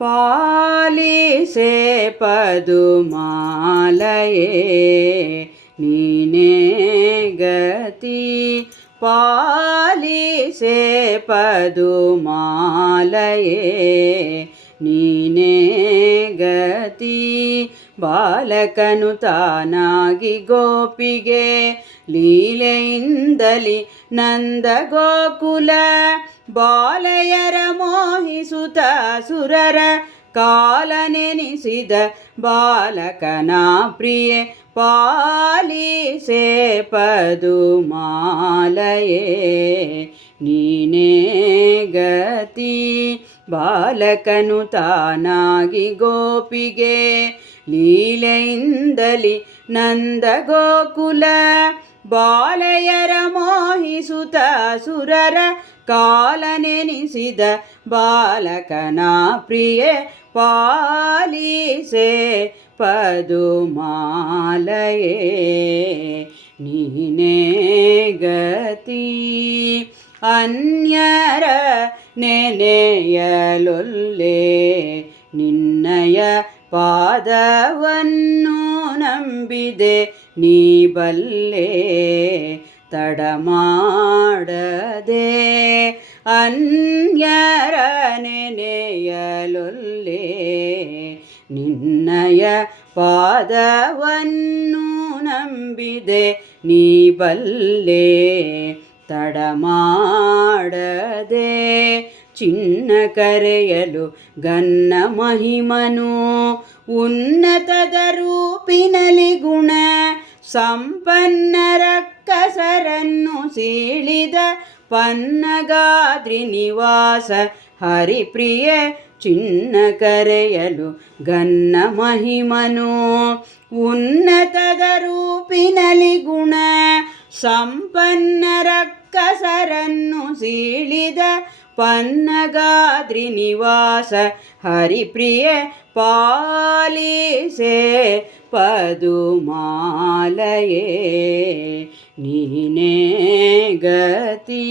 ಪಾಲಿಸೆ ಪದುಮಾಲಯೇ ನೀನೇ ಗತಿ ಪಾಲಿಸೆ ಪದುಮಾಲಯೇ ನೀನೇ ಗತಿ ಬಾಲಕನು ತಾನಾಗಿ ಗೋಪಿಗೆ ಲೀಲೆಯಿಂದಲಿ ನಂದ ಗೋಕುಲ ಬಾಲಯರ ಮೋಹಿಸುತ್ತ ಸುರರ ಕಾಲ ನೆನೆಸಿದ ಬಾಲಕನ ಪ್ರಿಯೆ ಪಾಲಿಸೆ ಪದುಮಾಲಯೇ ನೀನೇ ಗತಿ ಬಾಲಕನು ತಾನಾಗಿ ಗೋಪಿಗೆ. ಲೀಲೆಯಿಂದಲಿ ನಂದ ಗೋಕುಲ ಬಾಲಯರ ಮೋಹಿಸುತ್ತ ಸುರರ ಕಾಲ ನೆನೆಸಿದ ಬಾಲಕನ ಪ್ರಿಯೆ ಪಾಲಿಸೆ ಪದುಮಾಲಯೇ ನೀನೇ ಗತಿ ಅನ್ಯರ ನೆನೆಯಲೊಲ್ಲೆ ನಿನ್ನಯ ಪಾದವನ್ನು ನಂಬಿದೆ ನೀ ಬಲ್ಲೆ ತಡಮಾಡದೆ ಅನ್ಯರ ನೆನೆಯಲುಲ್ಲೆ ನಿನ್ನಯ ಪಾದವನ್ನು ನಂಬಿದೆ ನೀ ಬಲ್ಲೆ ತಡಮಾಡದೆ ಚಿನ್ನ ಕರೆಯಲು ಗನ್ನ ಮಹಿಮನು ಉನ್ನತದ ರೂಪಿನಲಿ ಗುಣ ಸಂಪನ್ನರ ಕಸರನ್ನು ಸೀಳಿದ ಪನ್ನಗಾದ್ರಿ ನಿವಾಸ ಹರಿಪ್ರಿಯ ಚಿನ್ನ ಕರೆಯಲು ಗನ್ನ ಮಹಿಮನು. ಉನ್ನತದ ರೂಪಿನಲಿ ಗುಣ ಸಂಪನ್ನ ರಕ್ಕಸರನ್ನು ಸೀಳಿದ ಪನ್ನಗಾದ್ರಿ ನಿವಾಸ ಹರಿಪ್ರಿಯ ಪಾಲಿಸೆ ಪದುಮಾಲಯೇ. ನೀನೇ ಗತಿ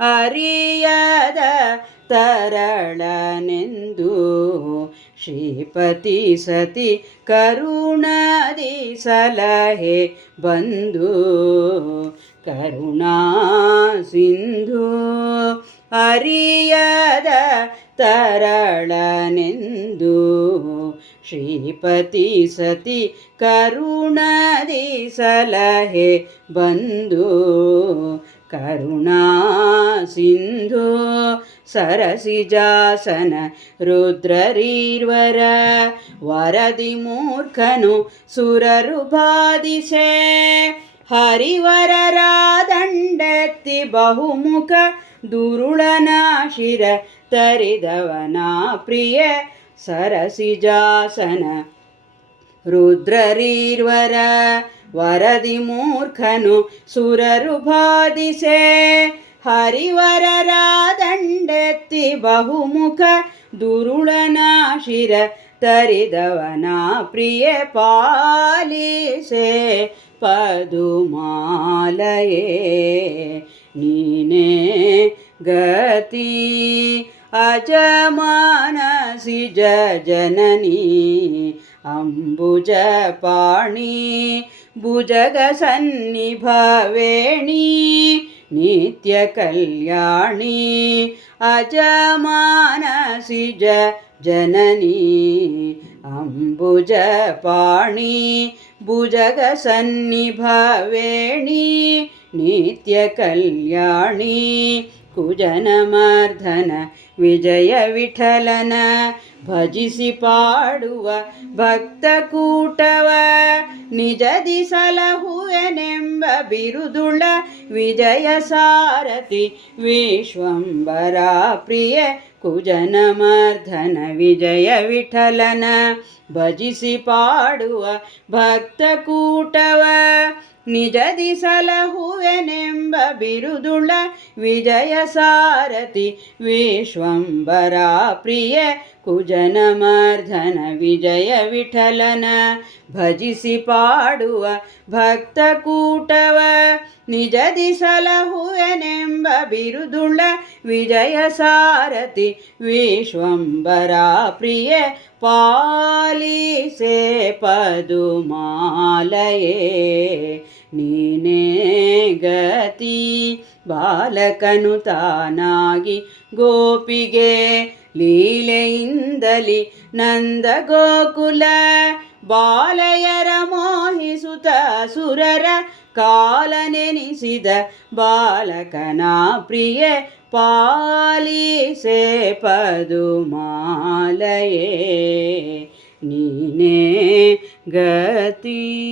ಅರಿಯದ ತರಳನೆಂದು ಶ್ರೀಪತಿ ಸತಿ ಕರುಣಾದಿ ಸಲಹೆ ಬಂದು ಕರುಣಾ ಸಿಂಧು ಅರಿಯದ ತರಳನೆಂದು श्रीपति सति करुणादि सलहे बन्धु करुणा सिन्धु सरसिजासन रुद्ररीर्वर वरदि मूर्खनु सुररुभादिशे हरिवररादण्डति बहुमुख दुरुळनाशिर तरिदवना प्रिय सरसिजासन। रुद्ररीर्वर वरदिमूर्खनु सुररुभादिसे हरिवररादण्डेत्ति बहुमुख दुरुळनाशिर तरिदवना प्रिय पालिसे पदुमालये नीने गति। अजमानसि जननी। अम्बुजपाणि भुजगसन्निभवेणी। नित्यकल्याणी अजमानसि जननी। अम्बुजपाणि भुजगसन्निभवेणी। नित्यकल्याणी ಸನ್ನಿಭವೇಣಿ ಮಾರ್ಧನ ವಿಜಯ ವಿಠಲನ, ಭಜಿಸಿ ಪಾಡುವ ಭಕ್ತ ಕೂಟವ ನಿಜದಿ ಸಲಹುವೆನೆಂಬ ಬಿರುದುಳ ವಿಜಯ ಸಾರಥಿ ವಿಶ್ವಂಬರ ಪ್ರಿಯ ಕುಜನಮರ್ಧನ, ವಿಜಯ ವಿಠಲನ, ಭಜಿಸಿ ಪಾಡುವ ಭಕ್ತ ಕೂಟವ ನಿಜದಿ ಸಲಹುವೆನೆಂಬ ಬಿರುದುಳ ವಿಜಯ ಸಾರಥಿ ವಿಶ್ವಂಬರ ಪ್ರಿಯ ಕುಜನ ಮರ್ಧನ ವಿಜಯ ವಿಠಲನ ಭಜಿಸಿ ಪಾಡುವ ಭಕ್ತ ಕೂಟವ ನಿಜದಿ ಸಲಹುವೆನೆಂಬ ಬಿರುದುಳ್ಳ ವಿಜಯ ಸಾರಥಿ ವಿಶ್ವಂಬರ ಪ್ರಿಯ ಪಾಲಿಸೆ ಪದುಮಾಲಯೇ ನೀನೇ ಗತಿ ಬಾಲಕನು ತಾನಾಗಿ ಗೋಪಿಗೆ ಲೀಲೆಯಿಂದಲಿ ನಂದ ಗೋಕುಲ ಬಾಲಯರ ಮೋಹಿಸುತ ಸುರರ ಕಾಲ ನೆನೆಸಿದ ಬಾಲಕನ ಪ್ರಿಯ ಪಾಲಿಸೆ ಪದುಮಾಲಯೇ. ನೀನೇ ಗತಿ.